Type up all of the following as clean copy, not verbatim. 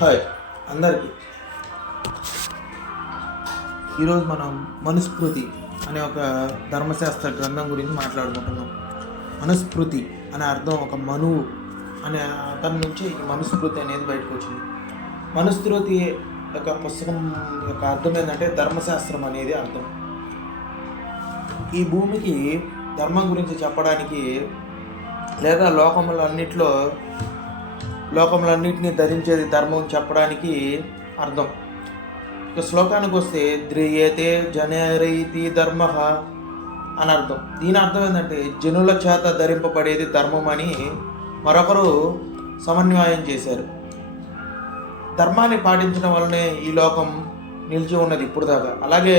Hi అందరికీ. ఈరోజు మనం మనుస్మృతి అనే ఒక ధర్మశాస్త్ర గ్రంథం గురించి మాట్లాడుకుంటున్నాం. మనుస్మృతి అనే అర్థం ఒక మనువు అనే అతని నుంచి ఈ మనుస్మృతి అనేది బయటకు వచ్చింది. మనుస్మృతి యొక్క పుస్తకం యొక్క అర్థం ఏంటంటే ధర్మశాస్త్రం అనేది అర్థం. ఈ భూమికి ధర్మం గురించి చెప్పడానికి లేదా లోకములన్నిటినీ ధరించేది ధర్మం చెప్పడానికి అర్థం. ఇక శ్లోకానికి వస్తే ధ్రియతే జనరైతి ధర్మ అని అర్థం. దీని అర్థం ఏంటంటే జనుల చేత ధరింపబడేది ధర్మం అని మరొకరు సమన్వయం చేశారు. ధర్మాన్ని పాటించడం వల్లనే ఈ లోకం నిలిచి ఉన్నది ఇప్పుడు దాకా. అలాగే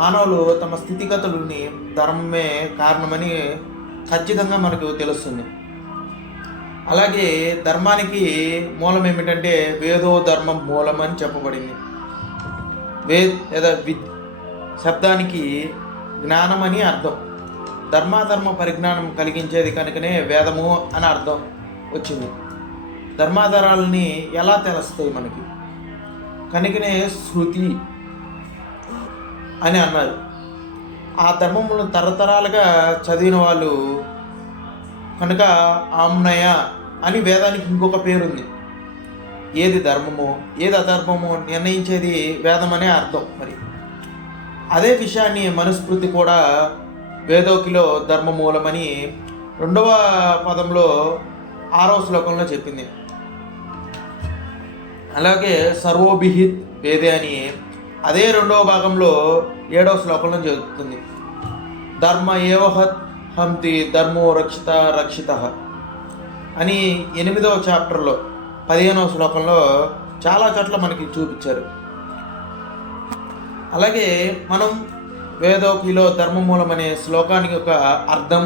మానవులు తమ స్థితిగతులని ధర్మమే కారణమని ఖచ్చితంగా మనకు తెలుస్తుంది. అలాగే ధర్మానికి మూలం ఏమిటంటే వేదో ధర్మం మూలం అని చెప్పబడింది. లేదా శబ్దానికి జ్ఞానం అని అర్థం. ధర్మాధర్మ పరిజ్ఞానం కలిగించేది కనుకనే వేదము అని అర్థం వచ్చింది. ధర్మాధారాలని ఎలా తెలుస్తాయి మనకి కనుకనే శృతి అని అన్నారు. ఆ ధర్మములను తరతరాలుగా చదివిన వాళ్ళు కనుక ఆమ్నయ అని వేదానికి ఇంకొక పేరుంది. ఏది ధర్మమో ఏది అధర్మమో నిర్ణయించేది వేదం అనే అర్థం. మరి అదే విషయాన్ని మనుస్మృతి కూడా వేదోకిలో ధర్మమూలమని 2వ పదంలో 6వ శ్లోకంలో చెప్పింది. అలాగే సర్వోభిహిత్ వేదే అని అదే 2వ భాగంలో 7వ శ్లోకంలో చెబుతుంది. ధర్మ ఏవహత్ హంతి ధర్మో రక్షిత అని 8వ చాప్టర్లో 15వ శ్లోకంలో చాలా చోట్ల మనకి చూపించారు. అలాగే మనం వేదోకిలో ధర్మమూలం అనే శ్లోకానికి ఒక అర్థం,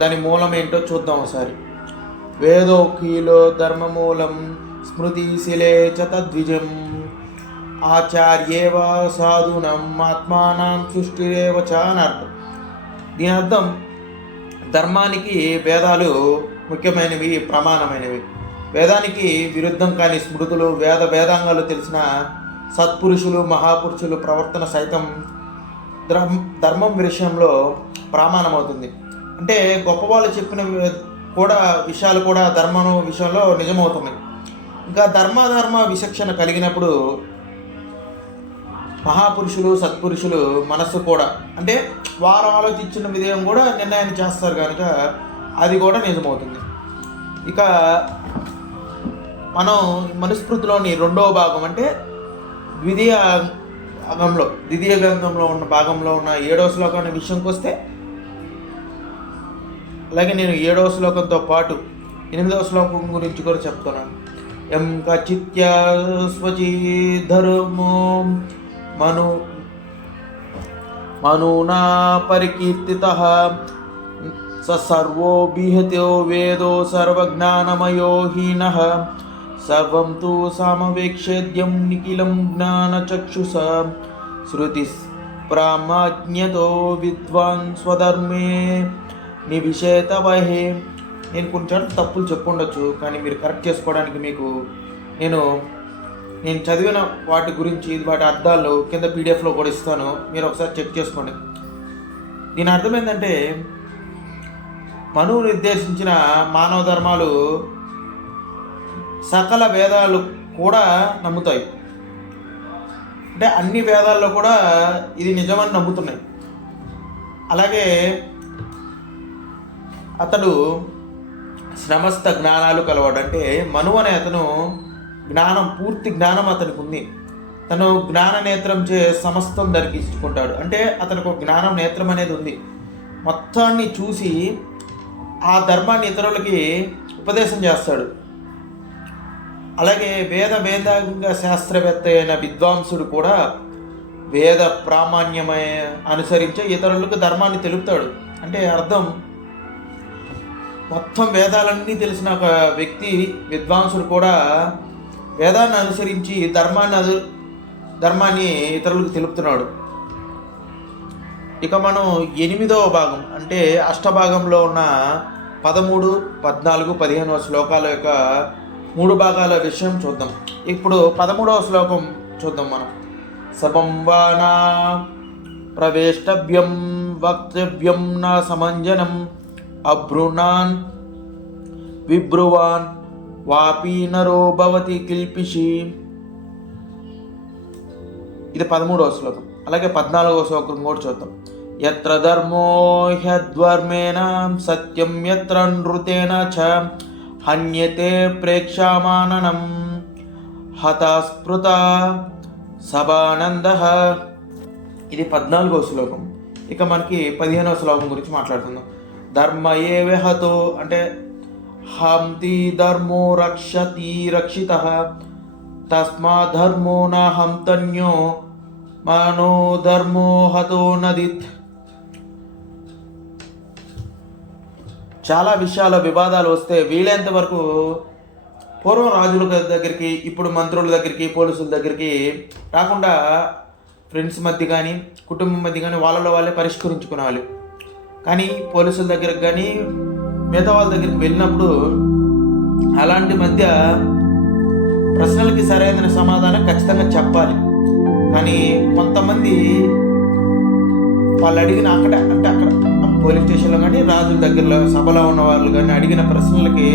దాని మూలం ఏంటో చూద్దాం ఒకసారి. వేదోకిలో ధర్మమూలం స్మృతిశిలే చ తద్విజం ఆచార్యేవ సాధునం ఆత్మానం సృష్టిరేవ చ అని అర్థం. దీని అర్థం ధర్మానికి వేదాలు ముఖ్యమైనవి, ప్రమాణమైనవి. వేదానికి విరుద్ధం కాని స్మృతులు, వేదాంగాలు తెలిసిన సత్పురుషులు, మహాపురుషులు ప్రవర్తన సైతం ధర్మం విషయంలో ప్రమాణమవుతుంది. అంటే గొప్పవాళ్ళు చెప్పిన విషయాలు కూడా ధర్మం విషయంలో నిజమవుతున్నాయి. ఇంకా ధర్మాధర్మ విచక్షణ కలిగినప్పుడు మహాపురుషులు, సత్పురుషులు మనస్సు కూడా అంటే వారు ఆలోచించిన విధేయం కూడా నిర్ణయాన్ని చేస్తారు కనుక అది కూడా నిజమవుతుంది. ఇక మనం మనుస్మృతిలోని 2వ భాగం అంటే ద్వితీయ గ్రంథంలో ఉన్న భాగంలో ఉన్న 7వ శ్లోకాన్ని విషయంకి వస్తే, అలాగే నేను 7వ శ్లోకంతో పాటు 8వ శ్లోకం గురించి కూడా చెప్తున్నాను. ఎం కచిత్య స్వచి ధర్మో మనునా పరికీర్తితః సర్వో బిహతో వేదో సర్వజ్ఞానమయో హీనః సర్వం తు సమవేక్షేద్యం నిఖిలం జ్ఞానచక్షుష శృతి ప్రామాజ్ఞతో విద్వాన్ స్వధర్మే నివిశేత వహే. నేను కొంచెం తప్పులు చెప్పుండొచ్చు, కానీ మీరు కరెక్ట్ చేసుకోవడానికి మీకు నేను చదివిన వాటి గురించి వాటి అర్థాలు కింద పీడిఎఫ్లో కూడా ఇస్తాను, మీరు ఒకసారి చెక్ చేసుకోండి. దీని అర్థం ఏంటంటే మనువు నిర్దేశించిన మానవ ధర్మాలు సకల వేదాలు కూడా నమ్ముతాయి. అంటే అన్ని వేదాల్లో కూడా ఇది నిజమని నమ్ముతున్నాయి. అలాగే అతడు సమస్త జ్ఞానాలు కలవాడు. అంటే మనువు అనే అతను పూర్తి జ్ఞానం అతనికి ఉంది. తను జ్ఞాన నేత్రం సమస్తం దర్శించుకుంటాడు. అంటే అతనికి ఒక జ్ఞానం నేత్రం అనేది ఉంది. మొత్తాన్ని చూసి ఆ ధర్మాన్ని ఇతరులకి ఉపదేశం చేస్తాడు. అలాగే వేదాంగ శాస్త్రవేత్త అయిన విద్వాంసుడు కూడా వేద ప్రామాణ్యమై అనుసరించే ఇతరులకు ధర్మాన్ని తెలుపుతాడు. అంటే అర్థం మొత్తం వేదాలన్నీ తెలిసిన ఒక వ్యక్తి విద్వాంసుడు కూడా వేదాన్ని అనుసరించి ధర్మాన్ని ఇతరులకు తెలుపుతున్నాడు. ఇక మనం 8వ భాగం అంటే అష్టభాగంలో ఉన్న 13, 14, 15 శ్లోకాల యొక్క 3 భాగాల విషయం చూద్దాం. ఇప్పుడు 13వ శ్లోకం చూద్దాం మనం. సభంవానా ప్రవేష్టవ్యం వక్తవ్యం నా సమంజనం అబ్రునాన్ విబ్రువాన్ వాపీ నరో భవతి కిల్పిషి. ఇది 13వ శ్లోకం. అలాగే 14వ శ్లోకం కూడా చూద్దాం. యత్ర ధర్మో హ్యధ్వర్మేణ సత్యం యత్ర నృతేన చ హన్యతే ప్రేక్షామాననం హతస్పృత సభానందః. ఇది 14వ శ్లోకం. ఇక మనకి 15వ శ్లోకం గురించి మాట్లాడుకుందాం. ధర్మ ఏ విహతో అంటే హంతి ధర్మో రక్షతి రక్షితః తస్మా ధర్మో నా హంతన్యో మనో ధర్మో హతో నదిత్. చాలా విషయాల వివాదాలు వస్తే వీలైనంత వరకు పూర్వం రాజుల దగ్గరికి, ఇప్పుడు మంత్రుల దగ్గరికి, పోలీసుల దగ్గరికి రాకుండా ఫ్రెండ్స్ మధ్య కానీ, కుటుంబం మధ్య కానీ వాళ్ళలో వాళ్ళే పరిష్కరించుకోవాలి. కానీ పోలీసుల దగ్గరికి కానీ మిగతా వాళ్ళ దగ్గరికి వెళ్ళినప్పుడు అలాంటి మధ్య ప్రశ్నలకి సరైన సమాధానం ఖచ్చితంగా చెప్పాలి. కానీ కొంతమంది వాళ్ళు అడిగిన అక్కడ పోలీస్ స్టేషన్లో కానీ రాజుల దగ్గరలో సభలో ఉన్న వాళ్ళు కానీ అడిగిన ప్రశ్నలకి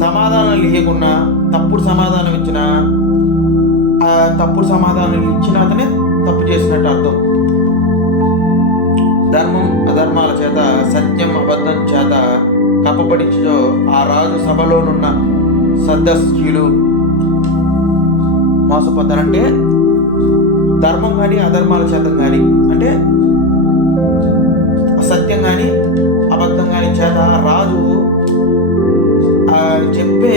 సమాధానాలు ఇవ్వకుండా తప్పుడు సమాధానం ఇచ్చిన తప్పుడు సమాధానాలు ఇచ్చిన అతనే తప్పు చేసినట్టు అర్థం. ధర్మం అధర్మాల చేత, సత్యం అబద్ధం చేత కప్పబడించో ఆ రాజు సభలోనున్న సదస్యులు మోసపోతారంటే ధర్మం కానీ అధర్మాల చేత కానీ అంటే అసత్యం కానీ అబద్ధం కానీ చేత రాజు చెప్పే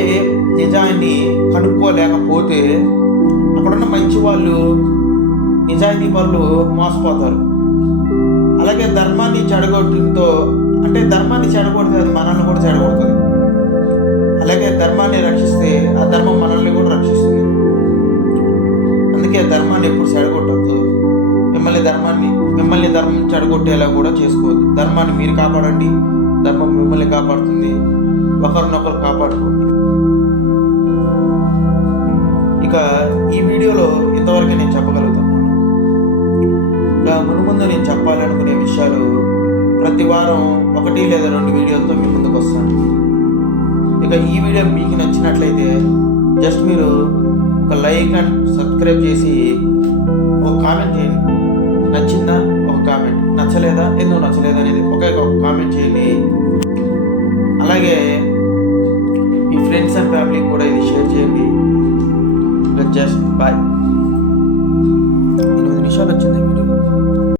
నిజాన్ని కనుక్కోలేకపోతే అక్కడున్న మంచి వాళ్ళు, నిజాయితీ వాళ్ళు మోసపోతారు. అలాగే ధర్మాన్ని చెడగొట్టడంతో అంటే ధర్మాన్ని చెడగొడితే అది మనల్ని కూడా చెడగొడుతుంది. అలాగే ధర్మాన్ని రక్షిస్తే ఆ ధర్మం మనల్ని కూడా రక్షిస్తుంది. అందుకే ధర్మాన్ని ఎప్పుడు చెడగొట్టద్దు. మిమ్మల్ని ధర్మం చెడగొట్టేలా కూడా చేసుకోవద్దు. ధర్మాన్ని మీరు కాపాడండి, ధర్మం మిమ్మల్ని కాపాడుతుంది. ఒకరినొకరు కాపాడుకోండి. ఇక ఈ వీడియోలో ఇంతవరకు నేను చెప్పగలుగుతున్నాను. ఇంకా ముందు నేను చెప్పాలనుకునే విషయాలు ప్రతి వారం 1 లేదా 2 వీడియోలతో మీ ముందుకు వస్తాను. ఇక ఈ వీడియో మీకు నచ్చినట్లయితే జస్ట్ మీరు ఒక లైక్ అండ్ సబ్స్క్రైబ్ చేసి ఒక కామెంట్ చేయండి. నచ్చిందా ఒక కామెంట్, నచ్చలేదా ఎందుకు నచ్చలేదా అనేది ఒకే ఒక కామెంట్ చేయండి. అలాగే మీ ఫ్రెండ్స్ అండ్ ఫ్యామిలీకి కూడా ఇది షేర్ చేయండి. Just bye. 8 నిమిషాలు వచ్చింది.